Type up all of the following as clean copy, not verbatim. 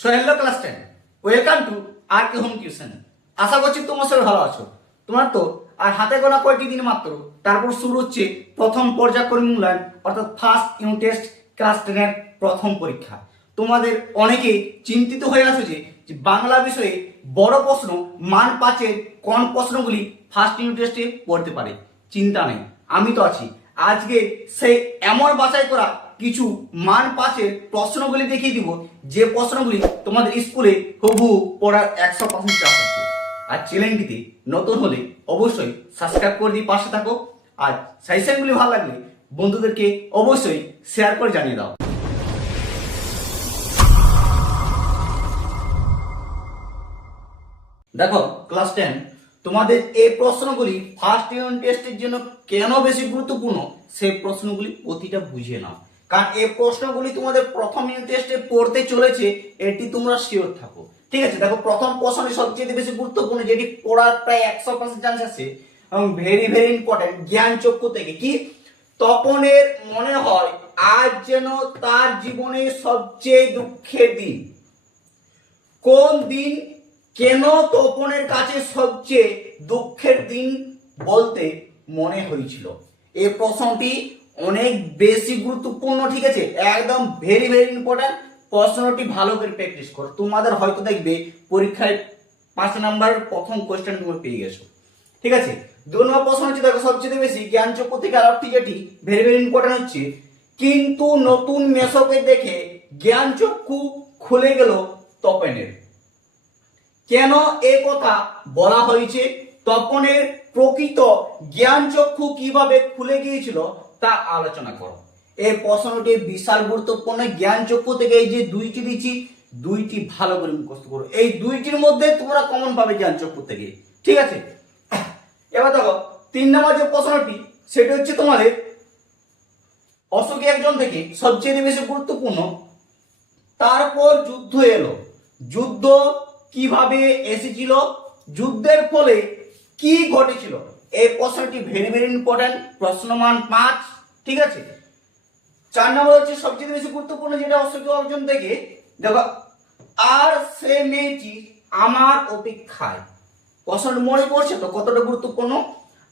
So hello class 10, welcome to R K home tuition. আশা করছি তোমরা সবাই ভালো আছো। তোমার তো আর হাতে গোনা কয়েকটি দিন মাত্র, তারপর শুরু হচ্ছে প্রথম পর্যায়ক্রমিক মূল্যায়ন অর্থাৎ ফার্স্ট ইউনিট টেস্ট ক্লাস 10 এর প্রথম পরীক্ষা। তোমাদের অনেকে চিন্তিত হয়ে আছো যে বাংলা বিষয়ে বড় প্রশ্ন মান 5 এর কোন প্রশ্নগুলি ফার্স্ট ইউনিট টেস্টে পড়তে পারে। চিন্তা নেই, আমি তো আছি। আজকে সেই এমন বাছাই করা কিছু মান 5 এর প্রশ্নগুলি দেখিয়ে দিব যে প্রশ্নগুলি তোমাদের স্কুলে হুবহু পড়ার 100% চান্স আছে। আর চ্যানেলটিতে নতুন হলে অবশ্যই সাবস্ক্রাইব করে দিয়ে পাশে থাকো। আর সাজেশনগুলি ভালো লাগলে বন্ধুদেরকে অবশ্যই শেয়ার করে জানিয়ে দাও। দেখো ক্লাস 10, তোমাদের এই প্রশ্নগুলি ফার্স্ট ইউনিট টেস্টের জন্য কেন বেশি গুরুত্বপূর্ণ সেই প্রশ্নগুলি প্রতিটা বুঝিয়ে নাও, কারণ এই প্রশ্নগুলি তোমাদের প্রথম ইউনিট টেস্টে পড়তে চলেছে, এটি তোমরা শিওর থাকো। ঠিক আছে, দেখো প্রথম প্রশ্নটি সবচেয়ে বেশি গুরুত্বপূর্ণ, যেটি পড়ার প্রায় 100% চান্স আছে এবং ভেরি ভেরি ইম্পর্টেন্ট। জ্ঞান চক্ষু থেকে কি তপনের মনে হয় আজ যেন তার জীবনের সবচেয়ে দুঃখের দিন। কোন দিন কেন তপনের কাছে সবচেয়ে দুঃখের দিন বলতে মনে হয়েছিল? এই প্রশ্নটি অনেক বেশি গুরুত্বপূর্ণ। ঠিক আছে, একদম ভেরি ভেরি ইম্পর্টেন্ট। প্রশ্নটি ভালো করে প্র্যাকটিস করো, তোমাদের হয়তো দেখবে পরীক্ষায় 5 নাম্বার প্রথম কোশ্চেন তুমি পেয়ে গেছো। ঠিক আছে, 2 নম্বর প্রশ্ন হচ্ছে, দেখো সবচেয়ে বেশি জ্ঞান চক্ষু থেকে আরেকটি যেটি ভেরি ভেরি ইম্পর্টেন্ট হচ্ছে, কিন্তু নতুন মেশকে দেখে জ্ঞান চক্ষু খুলে গেল তপনের। কেন এ কথা বলা হয়েছে? তপনের প্রকৃত জ্ঞান চক্ষু কিভাবে খুলে গিয়েছিল তা আলোচনা করো। এই প্রশ্নটি বিশাল গুরুত্বপূর্ণ। জ্ঞান চক্ষু থেকে এই যে দুইটি দিচ্ছি, দুইটি ভালো করে মুখস্থ করো। এই দুইটির মধ্যে তোমরা কমন পাবে জ্ঞান চক্ষু থেকে। ঠিক আছে, এবার দেখো 3 নম্বর যে প্রশ্নটি, সেটা হচ্ছে তোমাদের অশোক একজন থেকে সবচেয়ে বেশি গুরুত্বপূর্ণ। তারপর যুদ্ধ এলো, যুদ্ধ কিভাবে এসেছিল, যুদ্ধের ফলে কি ঘটেছিল? এই প্রশ্নটি ভেরি ভেরি ইম্পর্টেন্ট, প্রশ্নমান 5। ঠিক আছে, 4 নম্বর হচ্ছে সবচেয়ে বেশি গুরুত্বপূর্ণ, যেটা অশোক অর্জন থেকে। দেখো, আর সে মেয়েটি আমার অপেক্ষায়। প্রশ্নটি মনে পড়ছে তো কতটা গুরুত্বপূর্ণ?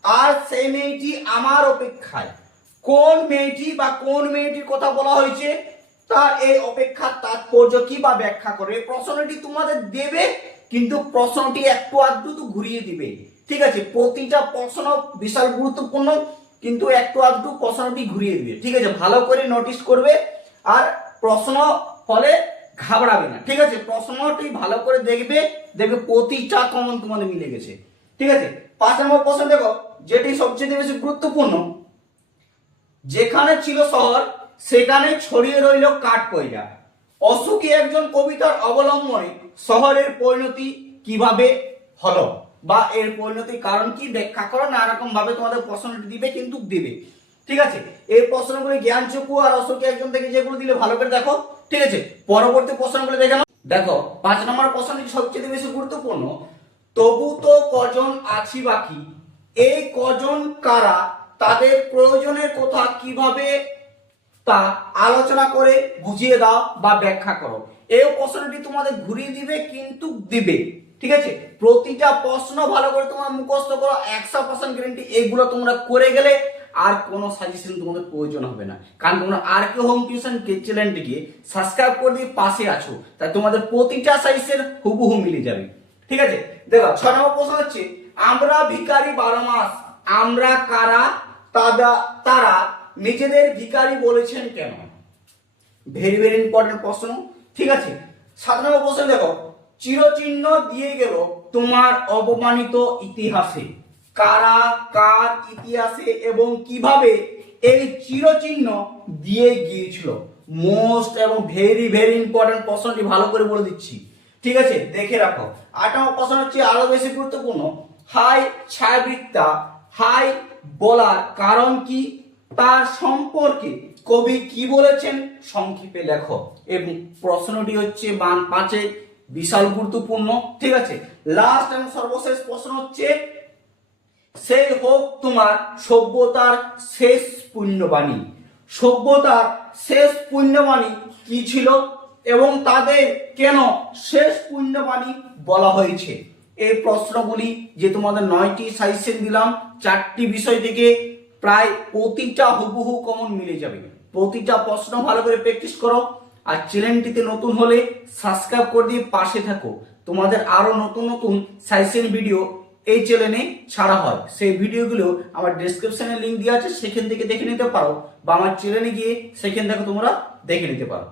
আর সে মেয়েটি আমার অপেক্ষায়। কোন মেয়েটি বা কোন মেয়েটির কথা বলা হয়েছে, তার এই অপেক্ষার তাৎপর্য কি বা ব্যাখ্যা করে। প্রশ্নটি তোমাদের দেবে, কিন্তু প্রশ্নটি একটু আধটু তো ঘুরিয়ে দিবে। ঠিক আছে, প্রতিটা প্রশ্ন বিশাল গুরুত্বপূর্ণ, কিন্তু একটু আধটু প্রশ্নটি ঘুরিয়ে দিবে। ঠিক আছে, ভালো করে নোটিস করবে আর প্রশ্ন ফলে ঘাবড়াবে না। ঠিক আছে, প্রশ্নটি ভালো করে দেখবে, দেখবে প্রতিটা কমন তোমাদের মিলে গেছে। ঠিক আছে, 5 নম্বর প্রশ্ন দেখো, যেটি সবচেয়ে বেশি গুরুত্বপূর্ণ। যেখানে ছিল শহর সেখানে ছড়িয়ে রইল কাঠ কয়লা। অশোকী একজন কবিতার অবলম্বনে শহরের পরিণতি কিভাবে হলো বা এর পরিণতির কারণ কি ব্যাখ্যা করো। নানা রকম ভাবে তোমাদের প্রশ্নটি দিবে, কিন্তু দিবে। ঠিক আছে, এই প্রশ্নগুলি জ্ঞান চক্ষু আর অশোকী একজন থেকে যেগুলো দিলে ভালো করে দেখো। ঠিক আছে, পরবর্তী প্রশ্নগুলো দেখে নাও। দেখো 5 নম্বর প্রশ্নটি সবচেয়ে বেশি গুরুত্বপূর্ণ। তবু তো কজন আছি বাকি, এই কজন কারা, তাদের প্রয়োজনের কথা কিভাবে তা আলোচনা করে বুঝিয়ে দাও বা ব্যাখ্যা করো। এই প্রশ্নটি তোমাদের ঘুরিয়ে দিবে, কিন্তু দিবে। ঠিক আছে, প্রতিটা প্রশ্ন ভালো করে তোমরা মুখস্থ করো, 100% গ্যারান্টি। এগুলো তোমরা করে গেলে আর কোনো সাজেশন তোমাদের প্রয়োজন হবে না, কারণ তোমরা আর কে হোম টিউশন চ্যানেলটিকে সাবস্ক্রাইব করে দিয়ে পাশে আছো, তাই তোমাদের প্রতিটা সাজেশন হুবহু মিলে যাবে। ঠিক আছে, দেখো 6 নম্বর প্রশ্ন হচ্ছে, আমরা ভিখারি 12 মাস, আমরা কারা, তারা নিজেদের ভিখারি বলেছেন কেন? ভেরি ভেরি ইম্পর্টেন্ট প্রশ্ন। ঠিক আছে, 7 নম্বর প্রশ্ন দেখো, চিরচিহ্ন দিয়ে গেল তোমার অপমানিত ইতিহাসে। কারা কার ইতিহাসে এবং কিভাবে এই চিরচিহ্ন দিয়ে গিয়েছিল? মোস্ট এবং ভেরি ভেরি ইম্পর্টেন্ট প্রশ্নটি ভালো করে বলে দিচ্ছি। ঠিক আছে, দেখে রাখো। 8 নম্বর প্রশ্ন হচ্ছে আরো বেশি গুরুত্বপূর্ণ। হাই ছায়াবৃত্তা, হাই বলার কারণ কি, তার সম্পর্কে কবি কি বলেছেন, সংক্ষেপে লেখো। এবং প্রশ্নটি হচ্ছে মান 5 বিশাল গুরুত্বপূর্ণ। ঠিক আছে, লাস্ট এবং সর্বশেষ প্রশ্ন হচ্ছে, সেই হোক তোমার সভ্যতার শেষ পুণ্যবাণী। সভ্যতার শেষ পুণ্যবাণী কি ছিল? এবং তাদের কেন শেষ পুণ্যবাণী বলা হয়েছে। এই প্রশ্নগুলি যে তোমাদের 9টি সাজেশন দিলাম 4টি বিষয় থেকে প্রায় প্রতিটা হুবহু কমন মিলে যাবে। প্রতিটা প্রশ্ন ভালো করে প্র্যাকটিস করো। আর চ্যানেলটিতে নতুন হলে সাবস্ক্রাইব করে দিয়ে পাশে থাকো। তোমাদের আরো নতুন নতুন সাজেশন ভিডিও এই চ্যানেলে ছাড়া হয়, সেই ভিডিওগুলো আমার ডেসক্রিপশনে লিংক দেওয়া আছে, সেখান থেকে দেখে নিতে পারো, বা আমার চ্যানেলে গিয়ে সেখান থেকে তোমরা দেখে নিতে পারো।